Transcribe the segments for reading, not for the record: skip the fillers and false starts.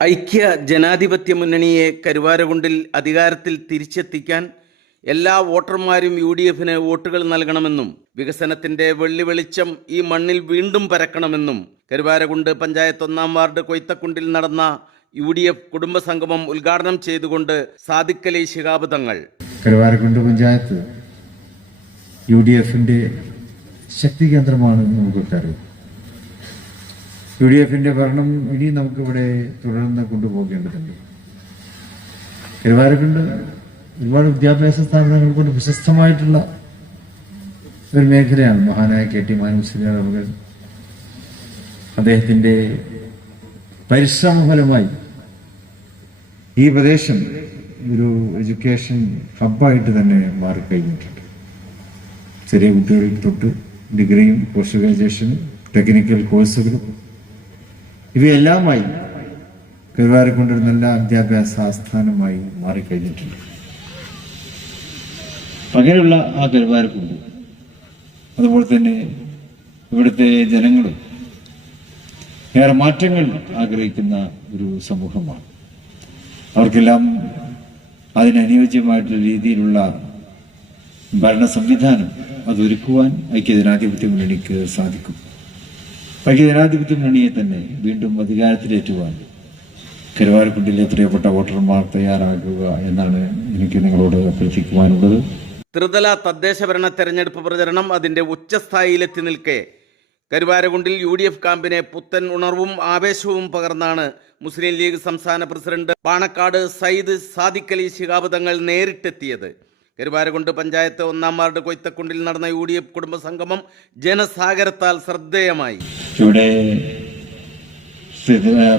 ഐക്യ ജനാധിപത്യ മുന്നണിയെ കരുവാരകുണ്ടിൽ അധികാരത്തിൽ തിരിച്ചെത്തിക്കാൻ എല്ലാ വോട്ടർമാരും UDFന് വോട്ടുകൾ നൽകണമെന്നും വികസനത്തിന്റെ വെള്ളി വെളിച്ചം ഈ മണ്ണിൽ വീണ്ടും പരക്കണമെന്നും കരുവാരകുണ്ട് പഞ്ചായത്ത് 1-ാം വാർഡ് കൊയ്ത്തക്കുണ്ടിൽ നടന്ന UDF കുടുംബസംഗമം ഉദ്ഘാടനം ചെയ്തുകൊണ്ട് സാദിഖ് അലി ശിഹാബ് തങ്ങൾ. കരുവാരകുണ്ട് പഞ്ചായത്ത് UDFന്റെ ശക്തി കേന്ദ്രമാണ് നമുക്കറിയാം. UDFന്റെ ഭരണം ഇനി നമുക്കിവിടെ തുടർന്ന് കൊണ്ടുപോകേണ്ടതുണ്ട്. കരുവാരകുണ്ട് ഒരുപാട് വിദ്യാഭ്യാസ സ്ഥാപനങ്ങൾ കൊണ്ട് പ്രശസ്തമായിട്ടുള്ള ഒരു മേഖലയാണ്. മഹാനായ KT മുസ്ലിയാർ അവർ അദ്ദേഹത്തിൻ്റെ പരിശ്രമഫലമായി ഈ പ്രദേശം ഒരു എഡ്യൂക്കേഷൻ ഹബ്ബായിട്ട് തന്നെ മാറിക്കഴിഞ്ഞിട്ടുണ്ട്. ചെറിയ കുട്ടികൾക്ക് തൊട്ട് ഡിഗ്രിയും പോസ്റ്റ് ഗ്രാജുവേഷനും ടെക്നിക്കൽ കോഴ്സുകളും ഇവയെല്ലാമായി കരുവാരക്കുണ്ട് ഒരു നല്ല വിദ്യാഭ്യാസ ആസ്ഥാനമായി മാറിക്കഴിഞ്ഞിട്ടുണ്ട്. അങ്ങനെയുള്ള ആ കരുവാരക്കുണ്ട് അതുപോലെ തന്നെ ഇവിടുത്തെ ജനങ്ങളും ഏറെ മാറ്റങ്ങൾ ആഗ്രഹിക്കുന്ന ഒരു സമൂഹമാണ്. അവർക്കെല്ലാം അതിനനുയോജ്യമായിട്ടുള്ള രീതിയിലുള്ള ഭരണ സംവിധാനം അതൊരുക്കുവാൻ ഐക്യജനാധിപത്യ മുന്നണിക്ക് സാധിക്കും. ഐക്യജനാധിപത്യ മുന്നണിയെ തന്നെ വീണ്ടും അധികാരത്തിലേറ്റുവാൻ കരുവാരക്കുണ്ടിലെ പ്രിയപ്പെട്ട വോട്ടർമാർ തയ്യാറാകുക എന്നാണ് എനിക്ക് നിങ്ങളോട് അഭ്യർത്ഥിക്കുവാനുള്ളത്. ത്രിതല തദ്ദേശ ഭരണ തെരഞ്ഞെടുപ്പ് പ്രചരണം അതിന്റെ ഉച്ചസ്ഥായിയിലെത്തി നിൽക്കെ കരുവാരകുണ്ടിൽ UDF ക്യാമ്പിനെ പുത്തൻ ഉണർവും ആവേശവും പകർന്നാണ് മുസ്ലിം ലീഗ് സംസ്ഥാന പ്രസിഡന്റ് പാണക്കാട് സയ്യിദ് സാദിഖ് അലി ശിഹാബ് തങ്ങൾ നേരിട്ടെത്തിയത്. കരുവാരകുണ്ട് പഞ്ചായത്ത് 1-ാം വാർഡ് കൊയ്ത്തക്കുണ്ടിൽ നടന്ന UDF കുടുംബസംഗമം ജനസാഗരത്താൽ ശ്രദ്ധേയമായി. ഇവിടെ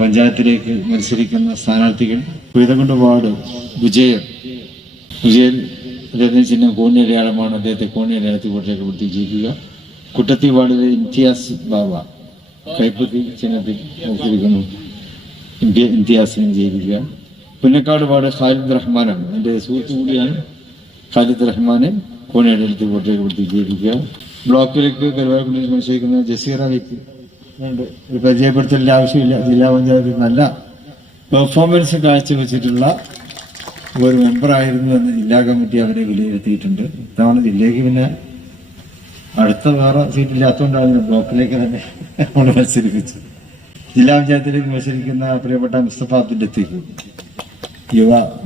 പഞ്ചായത്തിലേക്ക് മത്സരിക്കുന്ന സ്ഥാനാർത്ഥികൾ കൊയ്ത്തക്കുണ്ട് വാർഡ് വിജയൻ അദ്ദേഹത്തിന് ചിഹ്നം കോണിയടയാളമാണ്. അദ്ദേഹത്തെ കോണിയടയാളത്തിൽ വോട്ടിലേക്ക് ജയിക്കുക. കുട്ടത്തി വാർഡിലെ ഇംതിയാസ് ബാബ കൈപ്പത്തി ചിഹ്നത്തിൽ മത്സരിക്കുന്നു. ഇംതിയാസിനെ ജയിക്കുക. പുന്നക്കാട് വാർഡ് ഖാലിദ് റഹ്മാനാണ്. എൻ്റെ സുഹൃത്തു കൂടിയാണ്. ഖാലിദ് റഹ്മാനെ കോണിയടയാളത്തിൽ വോട്ടിലേക്ക് ജയിക്കുക. ബ്ലോക്കിലേക്ക് കരുവാരക്കുണ്ടിൽ മത്സരിക്കുന്ന ജസീറ വ്യക്തി ഒരു പരിചയപ്പെടുത്തലിൻ്റെ ആവശ്യമില്ല. ജില്ലാ പഞ്ചായത്തിൽ നല്ല പെർഫോമൻസ് കാഴ്ചവെച്ചിട്ടുള്ള ഒരു മെമ്പറായിരുന്നു എന്ന് ജില്ലാ കമ്മിറ്റി അവരെ വിലയിരുത്തിയിട്ടുണ്ട്. ഇത്തവണ ജില്ലയ്ക്ക് പിന്നെ അടുത്ത വേറെ സീറ്റില്ലാത്തതുകൊണ്ടാണ് ബ്ലോക്കിലേക്ക് തന്നെ നമ്മൾ മത്സരിപ്പിച്ചത്. ജില്ലാ പഞ്ചായത്തിലേക്ക് മത്സരിക്കുന്ന പ്രിയപ്പെട്ട മുസ്തഫ അബ്ദുൽ ലത്തീഫ്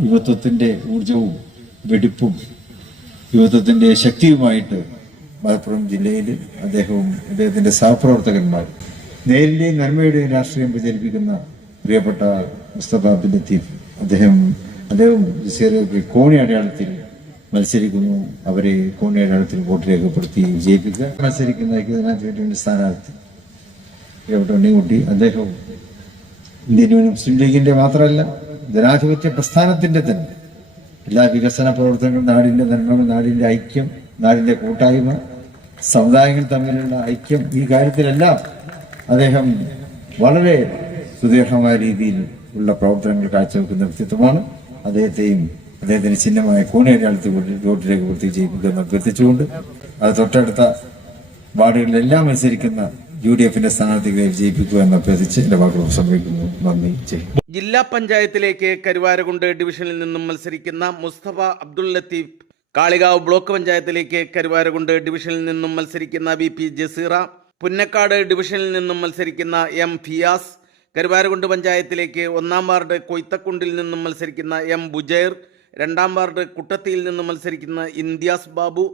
യുവത്വത്തിൻ്റെ ഊർജവും വെടിപ്പും യുവത്വത്തിൻ്റെ ശക്തിയുമായിട്ട് മലപ്പുറം ജില്ലയിൽ അദ്ദേഹത്തിൻ്റെ സഹപ്രവർത്തകന്മാർ നേരിൻ്റെയും നന്മയുടെയും രാഷ്ട്രീയം പ്രചരിപ്പിക്കുന്ന പ്രിയപ്പെട്ട മുസ്തഫ അബ്ദുൽ ലത്തീഫ് അദ്ദേഹം കോണി അടയാളത്തിൽ മത്സരിക്കുന്നു. അവരെ കോണി അടയാളത്തിൽ വോട്ട് രേഖപ്പെടുത്തി വിജയിപ്പിക്കുക. മത്സരിക്കുന്ന ഐക്യജനാധിപത്യ സ്ഥാനാർത്ഥി പ്രിയപ്പെട്ട ഉണ്ണിക്കുട്ടി അദ്ദേഹവും ഇന്ത്യൻ മുസ്ലിം ലീഗിൻ്റെ മാത്രമല്ല ജനാധിപത്യ പ്രസ്ഥാനത്തിൻ്റെ തന്നെ എല്ലാ വികസന പ്രവർത്തനങ്ങളും നാടിൻ്റെ നന്മകൾ, നാടിൻ്റെ ഐക്യം, നാടിൻ്റെ കൂട്ടായ്മ, സമുദായങ്ങൾ തമ്മിലുള്ള ഐക്യം, ഈ കാര്യത്തിലെല്ലാം അദ്ദേഹം വളരെ സുദീർഘമായ രീതിയിൽ ഉള്ള പ്രവർത്തനങ്ങൾ കാഴ്ചവെക്കുന്ന വ്യക്തിത്വമാണ്. അദ്ദേഹത്തിന് ചിഹ്നമായ കോണിയടയാളത്തിൽ വോട്ട് രേഖപ്പെടുത്തി ജയിപ്പിക്കുമെന്ന് അഭ്യർത്ഥിച്ചുകൊണ്ട് അത് തൊട്ടടുത്ത വാർഡുകളിലെല്ലാം മത്സരിക്കുന്ന UDFന്റെ സ്ഥാനാർത്ഥികളെ വിജയിപ്പിക്കുക എന്ന് അഭ്യർത്ഥിച്ച് എന്റെ വാക്കുകൾ സമർപ്പിക്കുന്നു. നന്ദി. ജില്ലാ പഞ്ചായത്തിലേക്ക് കരുവാരകുണ്ട് ഡിവിഷനിൽ നിന്നും മത്സരിക്കുന്ന മുസ്തഫ അബ്ദുൽ ലത്തീഫ്, കാളികാവ് ബ്ലോക്ക് പഞ്ചായത്തിലേക്ക് കരുവാരകുണ്ട് ഡിവിഷനിൽ നിന്നും മത്സരിക്കുന്ന VP ജസീറ, പുന്നക്കാട് ഡിവിഷനിൽ നിന്നും മത്സരിക്കുന്ന M ഫിയാസ്, കരുവാരകുണ്ട് പഞ്ചായത്തിലേക്ക് 1-ാം വാർഡ് കൊയ്ത്തക്കുണ്ടിൽ നിന്നും മത്സരിക്കുന്ന M ബുജൈർ, 2-ാം വാർഡ് കുട്ടത്തിയിൽ നിന്നും മത്സരിക്കുന്ന ഇംതിയാസ് ബാബു,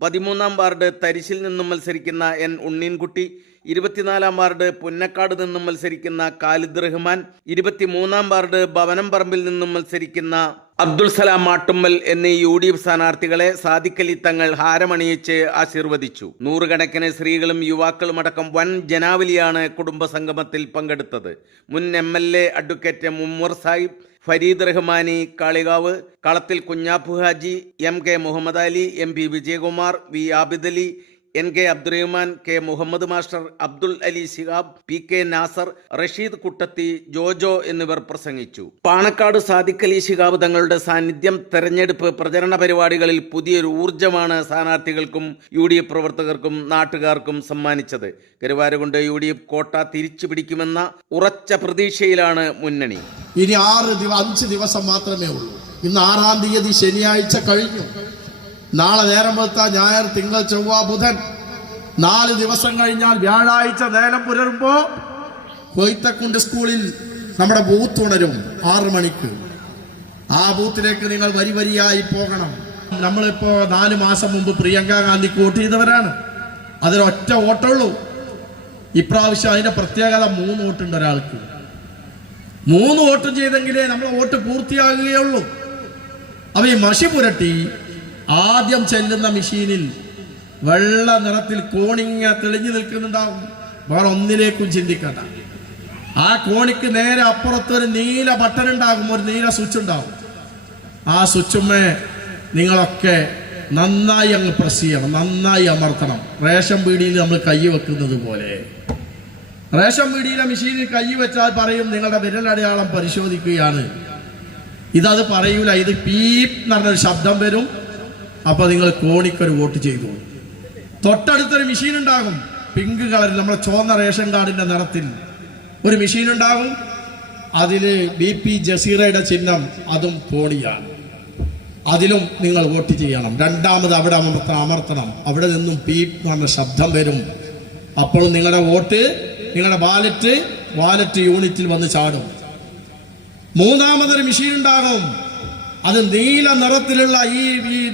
13-ാം വാർഡ് തരിശിൽ നിന്നും മത്സരിക്കുന്ന N ഉണ്ണീൻകുട്ടി, 24-ാം വാർഡ് പുന്നക്കാട് നിന്നും മത്സരിക്കുന്ന ഖാലിദ് റഹ്മാൻ, 23-ാം വാർഡ് ഭവനംപറമ്പിൽ നിന്നും മത്സരിക്കുന്ന അബ്ദുൽ സലാം മാട്ടുമ്മൽ എന്നീ UDF സ്ഥാനാർത്ഥികളെ സാദിഖ് അലി തങ്ങൾ ഹാരമണിയിച്ച് ആശീർവദിച്ചു. നൂറുകണക്കിന് സ്ത്രീകളും യുവാക്കളും അടക്കം വൻ ജനാവലിയാണ് കുടുംബസംഗമത്തിൽ പങ്കെടുത്തത്. മുൻ MLA advocate Mummar Sahib, Farid Rahmani Kalikavu, Kalathil Kunhappu Haji, MK Muhammad Ali, MP Vijayakumar, V Abidali, NK Abdurahman, K Muhammad master, Abdul Ali Shihab, PK Nasar, Rasheed Kuttathi, Jojo എന്നിവർ പ്രസംഗിച്ചു. പാണക്കാട് സാദിഖ് അലി ശിഹാബ് തങ്ങളുടെ സാന്നിധ്യം തെരഞ്ഞെടുപ്പ് പ്രചരണ പരിപാടികളിൽ പുതിയൊരു ഊർജ്ജമാണ് സ്ഥാനാർത്ഥികൾക്കും UDF പ്രവർത്തകർക്കും നാട്ടുകാർക്കും സമ്മാനിച്ചത്. കരുവാരകുണ്ട് UDF കോട്ട തിരിച്ചു പിടിക്കുമെന്ന ഉറച്ച പ്രതീക്ഷയിലാണ് മുന്നണി. ഇനി 5 ദിവസം മാത്രമേ ഉള്ളൂ. ഇന്ന് 6-ാം തീയതി ശനിയാഴ്ച കഴിഞ്ഞു. നാളെ നേരം വെളുത്ത ഞായർ, തിങ്കൾ, ചൊവ്വ, ബുധൻ 4 ദിവസം കഴിഞ്ഞാൽ വ്യാഴാഴ്ച നേരം പുലരുമ്പോ കൊയ്ത്തക്കുണ്ട് സ്കൂളിൽ നമ്മുടെ ബൂത്ത് ഉണരും 6 മണിക്ക്. ആ ബൂത്തിലേക്ക് നിങ്ങൾ വരിയായി പോകണം. നമ്മളിപ്പോ 4 മാസം മുമ്പ് പ്രിയങ്ക ഗാന്ധിക്ക് വോട്ട് ചെയ്തവരാണ്. അതിലൊറ്റ വോട്ടുള്ളൂ. ഇപ്രാവശ്യം അതിന്റെ പ്രത്യേകത 3 വോട്ടുണ്ട് ഒരാൾക്ക്. 3 വോട്ട് ചെയ്തെങ്കിലേ നമ്മളെ വോട്ട് പൂർത്തിയാകുകയുള്ളൂ. അപ്പൊ ഈ മഷി പുരട്ടി ആദ്യം ചെല്ലുന്ന മെഷീനിൽ വെള്ള നിറത്തിൽ കോണിങ്ങ തെളിഞ്ഞു നിൽക്കുന്നുണ്ടാവും. വേറെ ഒന്നിലേക്കും ചിന്തിക്കണ്ട. ആ കോണിക്ക് നേരെ അപ്പുറത്ത് ഒരു നീല ബട്ടൺ ഉണ്ടാകും, ഒരു നീല സ്വിച്ച് ഉണ്ടാവും. ആ സ്വിച്ചുമ്മേ നിങ്ങളൊക്കെ നന്നായി അങ്ങ് പ്രസ് ചെയ്യണം, നന്നായി അമർത്തണം. റേഷൻ പീടിയിൽ നമ്മൾ കൈ വെക്കുന്നത് പോലെ. റേഷൻ പീടിയിലെ മെഷീനിൽ കൈ വെച്ചാൽ പറയും നിങ്ങളുടെ വിരലടയാളം പരിശോധിക്കുകയാണ്. ഇതത് പറയൂല. ഇത് പീപ്പ് എന്ന് പറഞ്ഞൊരു ശബ്ദം വരും. അപ്പൊ നിങ്ങൾ കോണിക്കൊരു വോട്ട് ചെയ്തു. തൊട്ടടുത്തൊരു മെഷീൻ ഉണ്ടാകും, പിങ്ക് കളറിൽ, നമ്മുടെ ചുവന്ന റേഷൻ കാർഡിന്റെ നിറത്തിൽ ഒരു മെഷീൻ ഉണ്ടാകും. അതില് BP ജസീറയുടെ ചിഹ്നം, അതും കോണിയാണ്. അതിലും നിങ്ങൾ വോട്ട് ചെയ്യണം. രണ്ടാമത് അവിടെ അമർത്തണം. അവിടെ നിന്നും പീപ്പ് എന്ന് പറഞ്ഞ ശബ്ദം വരും. അപ്പോൾ നിങ്ങളുടെ വോട്ട്, നിങ്ങളുടെ വാലറ്റ് യൂണിറ്റിൽ വന്ന് ചാടും. മൂന്നാമതൊരു മെഷീൻ ഉണ്ടാകും. അത് നീല നിറത്തിലുള്ള ഈ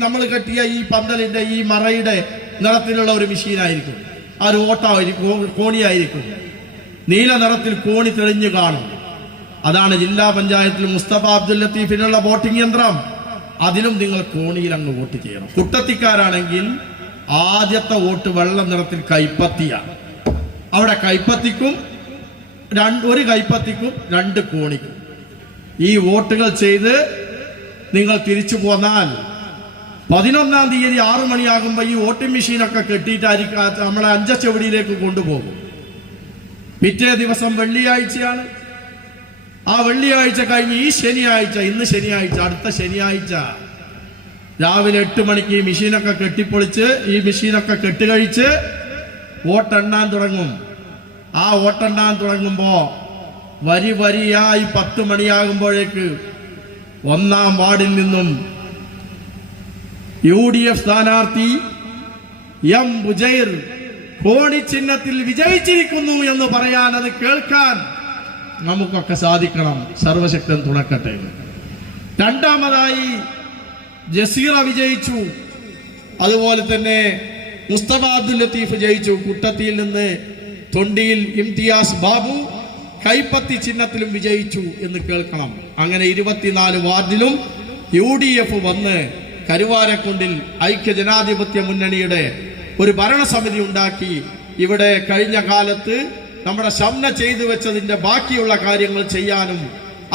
നമ്മൾ കെട്ടിയ ഈ പന്തലിന്റെ ഈ മറയുടെ നിറത്തിലുള്ള ഒരു മെഷീനായിരിക്കും. ആ ഒരു ഓട്ടമായിരിക്കും, കോണിയായിരിക്കും. നീല നിറത്തിൽ കോണി തെളിഞ്ഞു കാണും. അതാണ് ജില്ലാ പഞ്ചായത്തിൽ മുസ്തഫ അബ്ദുൽ ലത്തീഫിനുള്ള വോട്ടിംഗ് യന്ത്രം. അതിലും നിങ്ങൾ കോണിയിൽ അങ്ങ് വോട്ട് ചെയ്യണം. കുട്ടത്തിക്കാരാണെങ്കിൽ ആദ്യത്തെ വോട്ട് വെള്ള നിറത്തിൽ കൈപ്പത്തിയാണ്. അവിടെ കൈപ്പത്തിക്കും, ഒരു കൈപ്പത്തിക്കും 2 കോണിക്കും. ഈ വോട്ടുകൾ ചെയ്ത് നിങ്ങൾ തിരിച്ചു പോന്നാൽ 11-ാം തീയതി 6 മണിയാകുമ്പോൾ ഈ വോട്ടിംഗ് മെഷീനൊക്കെ കെട്ടിയിട്ടായിരിക്കും നമ്മളെ അഞ്ചച്ചെവിടിയിലേക്ക് കൊണ്ടുപോകും. പിറ്റേ ദിവസം വെള്ളിയാഴ്ചയാണ്. ആ വെള്ളിയാഴ്ച കഴിഞ്ഞ് ഈ ശനിയാഴ്ച, ഇന്ന് ശനിയാഴ്ച, അടുത്ത ശനിയാഴ്ച രാവിലെ 8 മണിക്ക് ഈ മെഷീനൊക്കെ കെട്ടിപ്പൊളിച്ച്, ഈ മെഷീനൊക്കെ കെട്ടുകഴിച്ച് വോട്ടെണ്ണാൻ തുടങ്ങും. ആ വോട്ടെണ്ണാൻ തുടങ്ങുമ്പോ വരിയായി 10 മണിയാകുമ്പോഴേക്ക് 1-ാം വാർഡിൽ നിന്നും UDF സ്ഥാനാർത്ഥി M ബുജൈർ കോണി ചിഹ്നത്തിൽ വിജയിച്ചിരിക്കുന്നു എന്ന് പറയാൻ, അത് കേൾക്കാൻ നമുക്കൊക്കെ സാധിക്കണം. സർവശക്തൻ തുണക്കട്ടെ. രണ്ടാമതായി ജസീറ വിജയിച്ചു. അതുപോലെ തന്നെ മുസ്തഫ അബ്ദുൽ ലത്തീഫ് ജയിച്ചു. കുട്ടത്തിയിൽ നിന്ന് തൊണ്ടിയിൽ ഇംതിയാസ് ബാബു കൈപ്പത്തി ചിഹ്നത്തിലും വിജയിച്ചു എന്ന് കേൾക്കണം. അങ്ങനെ 24 വാർഡിലും UDF വന്ന് കരുവാരക്കുണ്ടിൽ ഐക്യ ജനാധിപത്യ മുന്നണിയുടെ ഒരു ഭരണസമിതി ഉണ്ടാക്കി. ഇവിടെ കഴിഞ്ഞ കാലത്ത് നമ്മുടെ ഷംന ചെയ്തു വെച്ചതിന്റെ ബാക്കിയുള്ള കാര്യങ്ങൾ ചെയ്യാനും,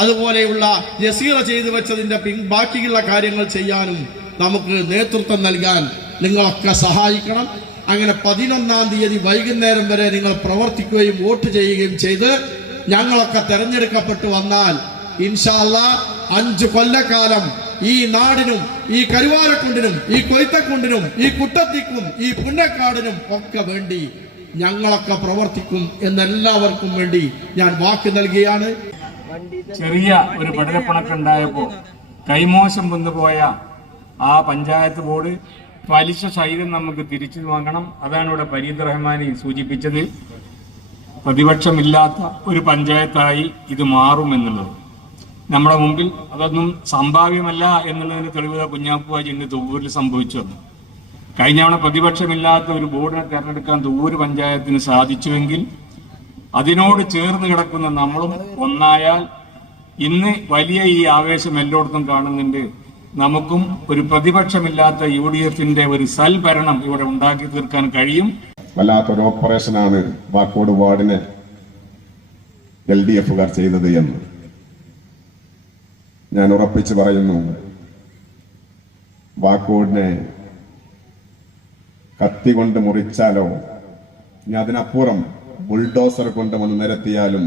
അതുപോലെയുള്ള ജസീറ ചെയ്തു വെച്ചതിന്റെ ബാക്കിയുള്ള കാര്യങ്ങൾ ചെയ്യാനും നമുക്ക് നേതൃത്വം നൽകാൻ നിങ്ങളൊക്കെ സഹായിക്കണം. അങ്ങനെ 11-ാം തീയതി വൈകുന്നേരം വരെ നിങ്ങൾ പ്രവർത്തിക്കുകയും വോട്ട് ചെയ്യുകയും ചെയ്ത് ഞങ്ങളൊക്കെ തെരഞ്ഞെടുക്കപ്പെട്ടു വന്നാൽ ഇൻഷാ അല്ലാഹ് 5 കൊല്ലക്കാലം ഈ നാടിനും, ഈ കരുവാരക്കുണ്ടിനും, ഈ കൊയ്ത്തക്കുണ്ടിനും, ഈ കുട്ടത്തിക്കും, ഈ പുന്നക്കാടിനും ഒക്കെ വേണ്ടി ഞങ്ങളൊക്കെ പ്രവർത്തിക്കും എന്നെല്ലാവർക്കും വേണ്ടി ഞാൻ വാക്ക് നൽകിയാണ്. ചെറിയ ഒരു പടലപ്പണക്കുണ്ടായപ്പോ കൈമോശം വന്നുപോയ ആ പഞ്ചായത്ത് ബോർഡ് പലിശ സഹിതം നമുക്ക് തിരിച്ചു വാങ്ങണം. അതാണ് ഇവിടെ ഫരീദ് റഹ്മാനി സൂചിപ്പിച്ചത്. പ്രതിപക്ഷമില്ലാത്ത ഒരു പഞ്ചായത്തായി ഇത് മാറുമെന്നുള്ളത് നമ്മുടെ മുമ്പിൽ. അതൊന്നും സംഭാവ്യമല്ല എന്നുള്ളതിന് തെളിവ് കുഞ്ഞാപ്പുവാജി ഇന്ന് തുവ്വൂരിൽ സംഭവിച്ചു വന്നു. കഴിഞ്ഞ തവണ പ്രതിപക്ഷമില്ലാത്ത ഒരു ബോർഡിനെ തെരഞ്ഞെടുക്കാൻ തുവ്വൂർ പഞ്ചായത്തിന് സാധിച്ചുവെങ്കിൽ അതിനോട് ചേർന്ന് കിടക്കുന്ന നമ്മളും ഒന്നായാൽ ഇന്ന് വലിയ ഈ ആവേശം എല്ലായിടത്തും കാണുന്നുണ്ട്. നമുക്കും ഒരു പ്രതിപക്ഷമില്ലാത്ത UDFന്റെ ഒരു സൽഭരണം ഇവിടെ ഉണ്ടാക്കി തീർക്കാൻ കഴിയും. വല്ലാത്തൊരു ഓപ്പറേഷനാണ് വാക്കോട് വാർഡിനെ LDFകാർ ചെയ്തത് എന്ന് ഞാൻ ഉറപ്പിച്ചു പറയുന്നു. വാക്കോടിനെ കത്തി കൊണ്ട് മുറിച്ചാലോ ഇനി അതിനപ്പുറം ബുൾഡോസർ കൊണ്ട് വന്ന് നിരത്തിയാലും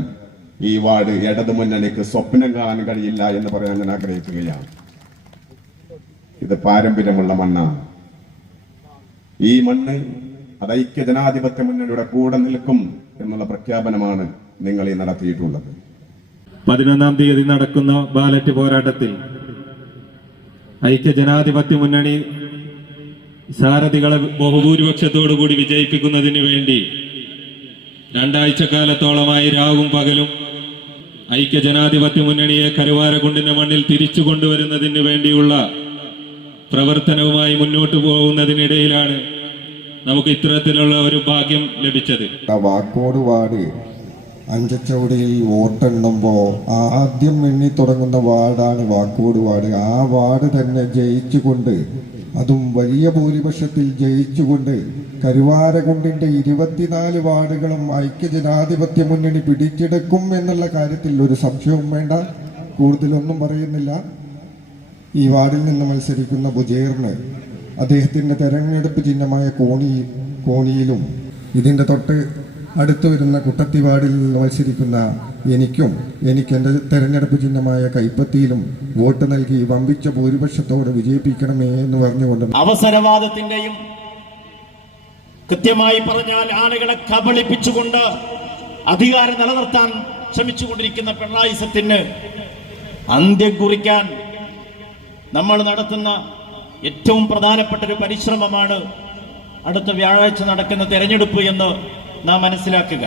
ഈ വാർഡ് ഇടതു മുന്നണിക്ക് സ്വപ്നം കാണാൻ കഴിയില്ല എന്ന് പറയാൻ ഞാൻ ആഗ്രഹിക്കുകയാണ്. ഇത് പാരമ്പര്യമുള്ള മണ്ണാണ്. ഈ മണ്ണ് അത് ഐക്യ ജനാധിപത്യ മുന്നണിയുടെ കൂടെ നിൽക്കും എന്നുള്ള പ്രഖ്യാപനമാണ് നിങ്ങൾ ഈ നടത്തിയിട്ടുള്ളത്. 11-ാം തീയതി നടക്കുന്ന ബാലറ്റ് പോരാട്ടത്തിൽ ഐക്യ ജനാധിപത്യ മുന്നണി സാരഥികളെ ബഹുഭൂരിപക്ഷത്തോടുകൂടി വിജയിപ്പിക്കുന്നതിന് വേണ്ടി 2 ആഴ്ചക്കാലത്തോളമായി രാവും പകലും ഐക്യ ജനാധിപത്യ മുന്നണിയെ കരുവാരക്കുണ്ടിന്റെ മണ്ണിൽ തിരിച്ചു കൊണ്ടുവരുന്നതിന് വേണ്ടിയുള്ള പ്രവർത്തനവുമായി മുന്നോട്ട് പോകുന്നതിനിടയിലാണ് നമുക്ക് ഇത്തരത്തിലുള്ള ഒരു ഭാഗ്യം ലഭിച്ചത്. വാക്കോട് വാർഡ് അഞ്ചച്ചവടിയിൽ വോട്ടെണ്ണുമ്പോൾ ആദ്യം എണ്ണി തുടങ്ങുന്ന വാർഡാണ് വാക്കോട് വാർഡ്. ആ വാർഡ് തന്നെ ജയിച്ചുകൊണ്ട്, അതും വലിയ ഭൂരിപക്ഷത്തിൽ ജയിച്ചുകൊണ്ട്, കരുവാരക്കുണ്ടിന്റെ 24 വാർഡുകളും ഐക്യ ജനാധിപത്യ മുന്നണി പിടിച്ചെടുക്കും എന്നുള്ള കാര്യത്തിൽ ഒരു സംശയവും വേണ്ട. കൂടുതലൊന്നും പറയുന്നില്ല. ഈ വാർഡിൽ നിന്ന് മത്സരിക്കുന്ന ബുജേറിന് അദ്ദേഹത്തിന്റെ തെരഞ്ഞെടുപ്പ് ചിഹ്നമായ കോണിയിലും ഇതിന്റെ തൊട്ട് അടുത്തു വരുന്ന കുട്ടത്തി വാർഡിൽ നിന്ന് മത്സരിക്കുന്ന എനിക്ക് എൻ്റെ തെരഞ്ഞെടുപ്പ് ചിഹ്നമായ കൈപ്പത്തിയിലും വോട്ട് നൽകി വമ്പിച്ച ഭൂരിപക്ഷത്തോട് വിജയിപ്പിക്കണമേ എന്ന് പറഞ്ഞുകൊണ്ട് അവസരവാദത്തിന്റെയും കൃത്യമായി പറഞ്ഞാൽ ആളുകളെ കബളിപ്പിച്ചുകൊണ്ട് അധികാരം നിലനിർത്താൻ ശ്രമിച്ചുകൊണ്ടിരിക്കുന്ന പിണറായി സത്തിന് അന്ത്യം കുറിക്കാൻ നമ്മൾ നടത്തുന്ന ഏറ്റവും പ്രധാനപ്പെട്ട ഒരു പരിശ്രമമാണ് അടുത്ത വ്യാഴാഴ്ച നടക്കുന്ന തെരഞ്ഞെടുപ്പ് എന്ന് നാം മനസ്സിലാക്കുക.